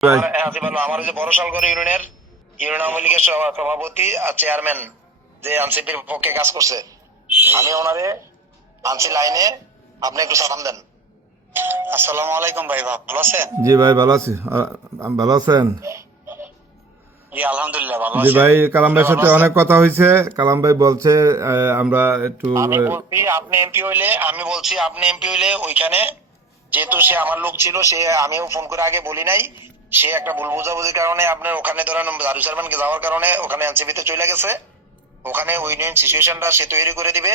ভাই আমার যে বড়শালগড় ইউনিয়ন আওয়ামী লীগের সভাপতি আর চেয়ারম্যান যে আনসিপির পক্ষে কাজ করছে, আমি ওনারে আনসি লাইনে, আপনি একটু সালাম দেন। আসসালামু আলাইকুম ভাই, ভালো আছেন? জি ভাই ভালো আছি। ভালো আছেন? জি আলহামদুলিল্লাহ ভালো জি আছি। ভাই, কালাম ভাইয়ের সাথে অনেক কথা হয়েছে। কালাম ভাই বলছে আমরা একটু আমি বলছি আপনি এমপি হইলে, আমি বলছি আপনি এমপি হইলে ওইখানে, যেহেতু সে আমার লোক ছিল, সে আমিও ফোন করে আগে বলি নাই, সে একটা ভুল বোঝাবুঝির কারণে আপনার ওখানে ধরেন দারু চেয়ারম্যানকে যাওয়ার কারণে ওখানে এনসিপিতে চলে গেছে। ওখানে ওই নিয়ে সিচুয়েশনটা সে তৈরি করে দিবে।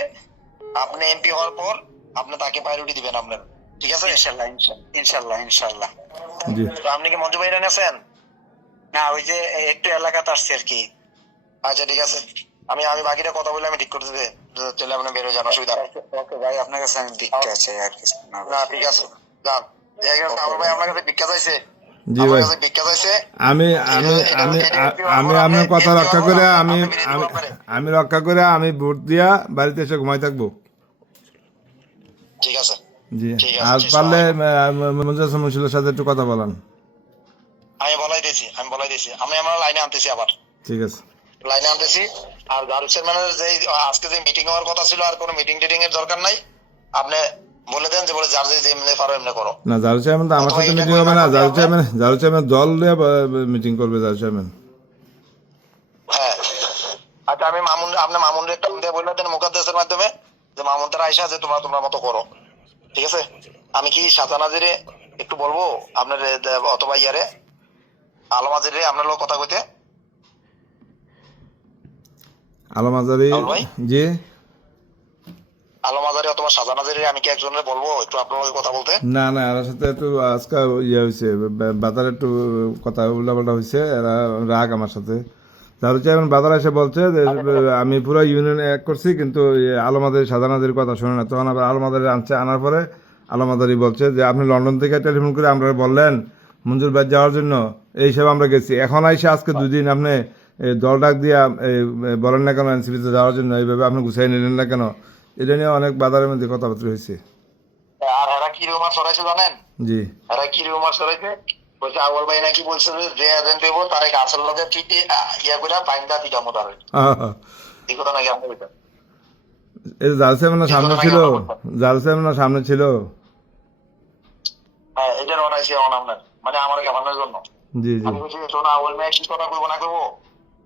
আপনি এমপি হওয়ার পর আপনি তাকে প্রায়োরিটি দিবেন আপনার, ঠিক আছে? ইনশাল্লাহ ইনশাল্লাহ ইনশাল্লাহ। জি তো আপনি কি মঞ্জু ভাইরা আছেন? না, ওই যে একটু এলাকাতে আসছে আর কি। আচ্ছা ঠিক আছে, আমি বাকিটা কথা বলে আমি ঠিক করে দিতে, চলে আপনি বেরো যান, অসুবিধা নেই। ওকে ভাই, আপনার কাছে আমি ভিক্ষা আছে আর কিছু না। না ঠিক আছে, যান। আমার ভাই আপনার কাছে ভিক্ষা চাইছে। জি আমার ভাই, কাছে ভিক্ষা চাইছে। আমি আমি আমি আমি আপনার কথা রক্ষা করে আমি আমি রক্ষা করে আমি ভোট দিয়া বাড়িতে এসে ঘুমাই থাকবো। ঠিক আছে জি, ঠিক আর আছে, পারলে মঞ্জুর মুশিলের সাথে একটু কথা বলান। আমি বলাই দিয়েছি আমি আমার লাইনে আনতেছি, আবার ঠিক আছে। লাইনে আনতেছি। আর দারু চেয়ারম্যানের যে আজকে যে মিটিং হওয়ার কথা ছিল, আর কোনো মিটিং টিটিং এর দরকার নাই। আপনি বলে দেন যে বলে যার যে এমনি পারো এমনি করো। না, জারু চেয়ারম্যান তো আমার সাথে মিটিং হবে না। জারু চেয়ারম্যান দল দিয়ে মিটিং করবে। জারু চেয়ারম্যান, হ্যাঁ আচ্ছা, আমি আপনি মামুনের একটা দিয়ে বলে দেন মুকাদ্দেসের মাধ্যমে, যে মামুন তারা আইসা যে তোমরা মতো করো, ঠিক আছে? আমি কি শাহজানাজিরে একটু বলবো আপনার, অথবা ইয়ারে আলমাজিরে আপনার লোক কথা কইতে, আলম আজারি। ভাই জি, আলমাজারি অথবা শাহজানাজিরে আমি কি একজনের বলবো একটু আপনার লোকের কথা বলতে? না না, এর সাথে একটু আজকে ইয়ে হয়েছে, বাজারে একটু কথা উল্টাপাল্টা হয়েছে। এরা রাগ আমার সাথে। তার হচ্ছে এখন বাজার এসে বলছে যে আমি পুরো ইউনিয়ন এক করছি, কিন্তু আলমাদের সাধারণদের কথা শুনে না। তখন আবার আলমাদের আনার পরে আলমাদারি বলছে যে আপনি লন্ডন থেকে টেলিফোন করে আমরা বললেন মঞ্জুর ভাই যাওয়ার জন্য, এইসব আমরা গেছি। এখন আইসে আজকে দুদিন আপনি দল ডাক দিয়া বলেন না কেন এনসিপিতে যাওয়ার জন্য, এইভাবে আপনি গুছাই নিলেন না কেন? এটা নিয়ে অনেক বাজারের মধ্যে কথাবার্তা হয়েছে। আর এরা কি রুমার সরাইছে জানেন? জি, এরা কি রুমার সরাইছে, বলছে আউয়াল ভাই নাকি বলছে যে এজেন্ট দেবো তারে গাছের লগে পিটে ইয়া করে বাইন্দা পিটামো তারে। এই কথা নাকি আপনি বলছেন? এই জাল সাহেবের সামনে ছিল, জাল সাহেবের সামনে ছিল। হ্যাঁ, এটার অনাইছে আপনার, মানে আমার গাভানোর জন্য। জি জি, আমি বলছি শোনা আউয়াল ভাই কি কথা কইবো না কইবো,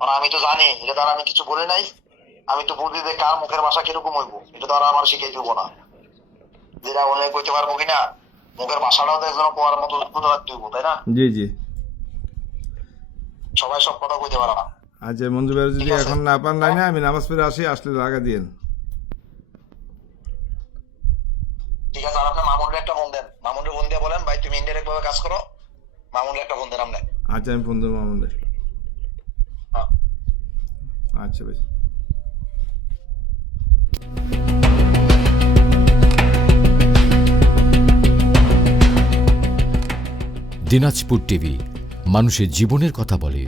আর আমি তো জানি এটা তার, আমি কিছু বলে নাই। আমি তো বুঝি যে কার মুখের ভাষা কিরকম হইব, এটা তো আর আমার শিখে দিব না। যেটা বলে কইতে পারবো কিনা, মুখের ভাষাটাও তো একজন কোয়ার মতো রাখতে হইব, তাই না? জি জি। সবাই সব কথা কইতে পারে না। আচ্ছা, মঞ্জু ভাই যদি এখন না পান লাইনে, আমি নামাজ পড়ে আসি, আসলে লাগা দিয়েন। ঠিক আছে, আর আপনি মামুনরে একটা ফোন দেন, মামুনরে ফোন দিয়ে বলেন ভাই তুমি ইনডাইরেক্ট ভাবে কাজ করো, মামুনরে একটা ফোন দেন আপনি। আচ্ছা, আমি ফোন দেবো আমাদের। হ্যাঁ। আচ্ছা ভাই। দিনাজপুর টিভি, মানুষের জীবনের কথা বলে।